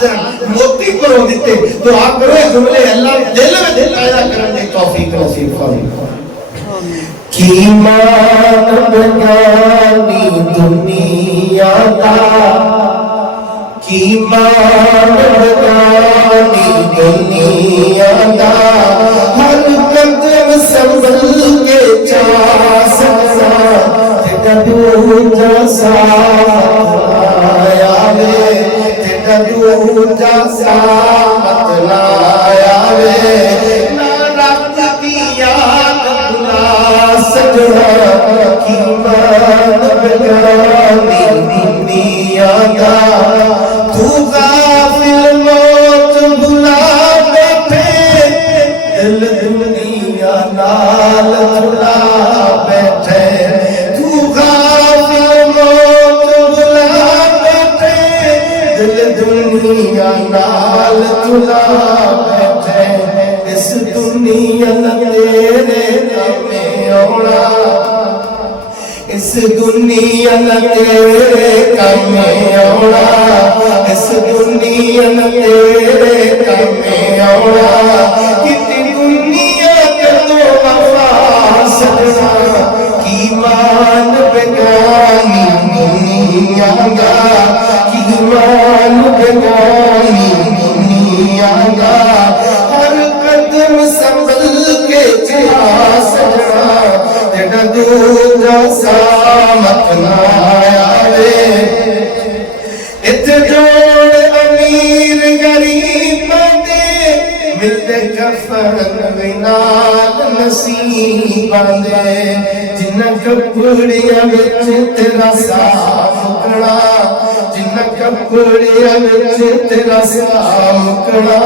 जरा मोती परो दिते दुआ करो जुमले अल्लाह दिल में पैदा करने की तौफीक नसीब फरमाए। की मान बगानी दुनिया दा, की मान बगानी दुनिया दा, हर कदम संभल के जा सकता दूजा साया वे, दूजा सामत लाया वे, ना रब की याद भुला सजना, की मान बगानी दुनिया दा, तू गाफिल मौत भुला बैठे, दिल दुनिया नाल भुला बैठे, दुनिया नाल तुला बैठे, इस दुनिया तेरे नामे आउणा, इस दुनिया तेरे कामे आउणा, इस दुनिया तेरे कामे आउणा, कितनी दुनिया कदों वफा सजना, की मान बेगानी दुनिया दा, की मान बेगानी दुनिया दा, हर कदम संभल के जा सजना, तेरा दूजा सामत ना आवे, इत जोड़ अमीर गरीब दे, मिलते कफन विनाल नसीब दे, जिन्ना कपड़िया विच तेरा सामकड़ा, जिन्ना कपड़िया विच तेरा सामकड़ा,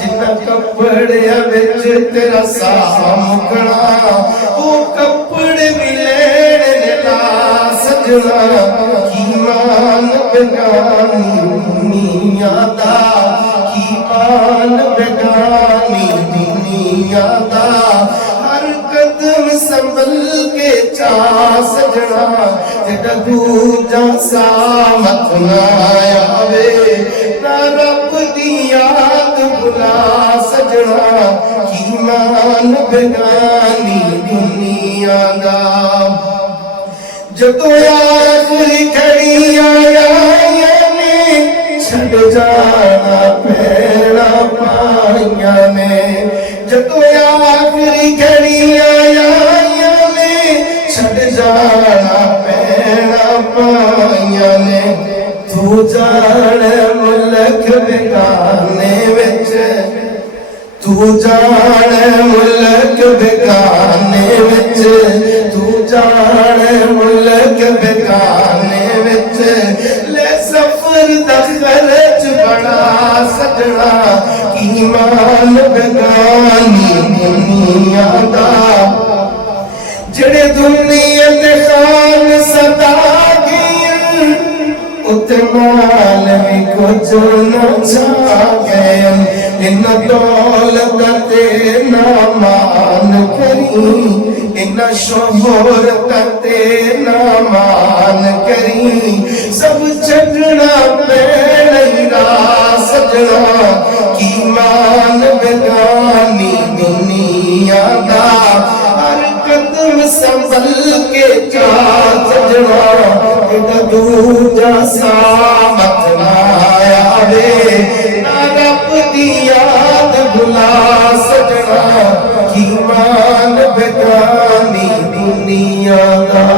जिन्ना कपड़िया विच तेरा सामकड़ा, वो कपड़े भी लेने ला सजना, की मान बेगानी दुनिया दा, की मान बेगानी दुनिया दा, हर कदम संभल के जा सजना, तेरा दूजा सामत ना आवे, ना रब दी याद भुला सजना, की मान बेगानी दुनिया दा, जदों आखिरी घड़ी आया छड़ जाना पैना पाइया ने, जदों आखिरी घड़ी आया छड़ जाना पैना पाइया ने, तू जान मुल्क बेगाने विच, तू जान मुल्क बेगाने विच, तू जान मुल्क बेगाने विच, ले सफर दा खर्च बड़ा सजना, की मान बेगानी दुनिया दा, जड़े दुनिया ते खान सदा गए, उते माल भी कुछ न छा गए, इन दौलत ते ना मान करी, इन शोहरत ते ना मान करी, सब छड़ना पैना सजना, की मान बेगानी दुनिया दा, हर कदम संभल के जा सजना, तेरा दूजा सामत ना आवे, ना रब दी याद भुला सजना, की मान बेगानी दुनिया दा।